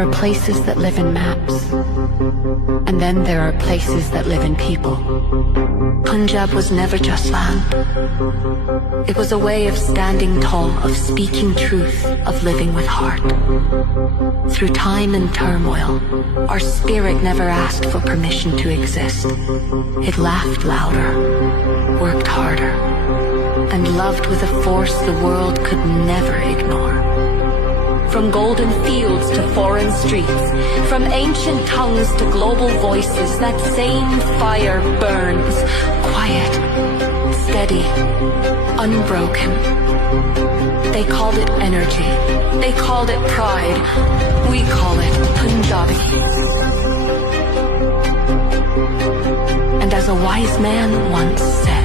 There are places that live in maps, and then there are places that live in people. Punjab was never just land. It was a way of standing tall, of speaking truth, of living with heart. Through time and turmoil, our spirit never asked for permission to exist. It laughed louder, worked harder, and loved with a force the world could never ignore. From golden fields to foreign streets, from ancient tongues to global voices, that same fire burns, quiet, steady, unbroken. They called it energy. They called it pride. We call it Punjabi. And as a wise man once said,